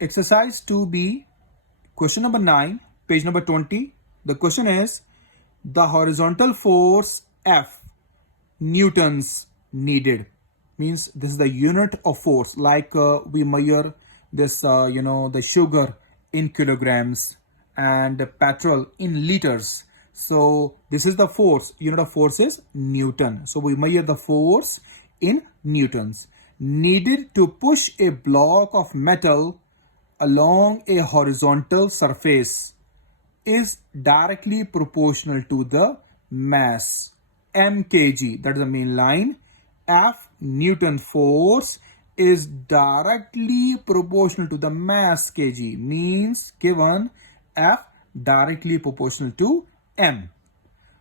exercise 2B, question number 9, page number 20. The question is, the horizontal force F, newtons needed. Means this is the unit of force. Like we measure this, the sugar in kilograms and petrol in liters. So this is the force. Unit of force is Newton. So we measure the force in newtons. Needed to push a block of metal along a horizontal surface is directly proportional to the mass mkg. That is the main line. F, Newton force, is directly proportional to the mass kg. Means given F directly proportional to m.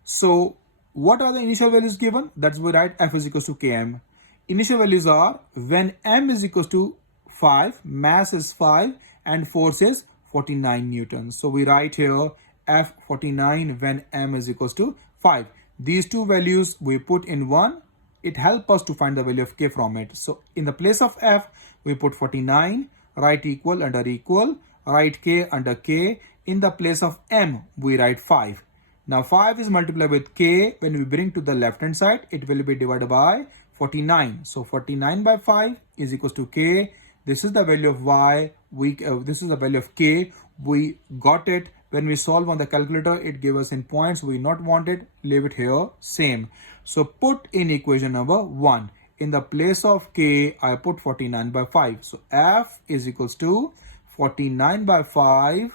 So what are the initial values given? That's we write F is equals to km. Initial values are when m is equals to 5, mass is 5 and force is 49 newtons. So we write here F 49 when m is equals to 5. These two values we put in 1. It helps us to find the value of k from it. So in the place of F, we put 49, write equal under equal, write k under k. In the place of m, we write 5. Now 5 is multiplied with k. When we bring to the left hand side, it will be divided by 49. So 49 by 5 is equals to k. This is the value of y. This is the value of k. We got it. When we solve on the calculator, it gave us in points. We not want it. Leave it here. Same. So put in equation number 1. In the place of k, I put 49 by 5. So F is equals to 49 by 5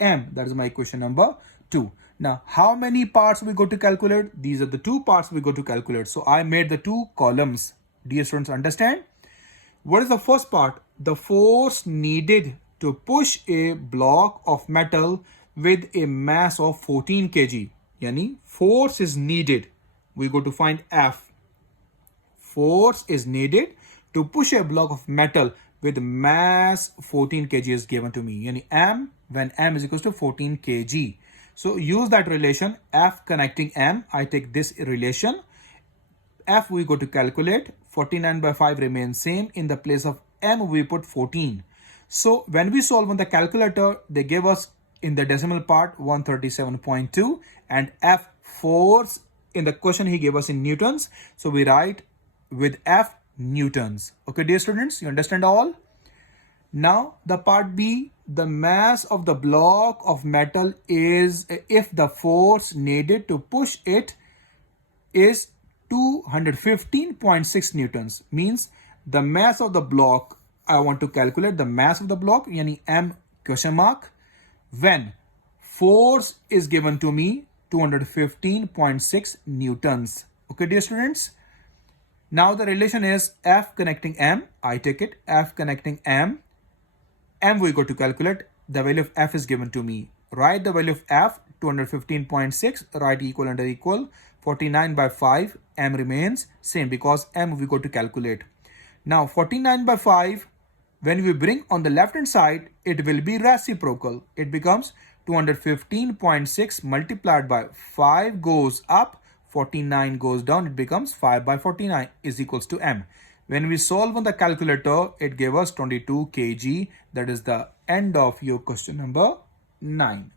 m. That is my equation number 2. Now, how many parts we go to calculate? These are the two parts we go to calculate. So I made the two columns. Dear students, understand? What is the first part? The force needed to push a block of metal with a mass of 14 kg. Yani force is needed. We go to find F. Force is needed to push a block of metal with mass 14 kg is given to me. Yani m when m is equals to 14 kg. So use that relation F connecting m. I take this relation. F we go to calculate. 49 by 5 remains same. In the place of m we put 14. So when we solve on the calculator, they gave us in the decimal part 137.2 and F force in the question he gave us in newtons. So we write with F newtons. Okay, dear students, you understand all? Now the part B, the mass of the block of metal is, if the force needed to push it is 215.6 newtons. Means the mass of the block, I want to calculate the mass of the block, yani m question mark, when force is given to me 215.6 newtons. Okay, dear students. Now the relation is F connecting m. I take it F connecting m. M we go to calculate. The value of F is given to me. Write the value of F 215.6. Write equal under equal. 49 by 5. M remains same because M we go to calculate. Now 49 by 5. When we bring on the left hand side, it will be reciprocal. It becomes 215.6 multiplied by 5 goes up, 49 goes down. It becomes 5 by 49 is equals to m. When we solve on the calculator, it gave us 22 kg. That is the end of your question number 9.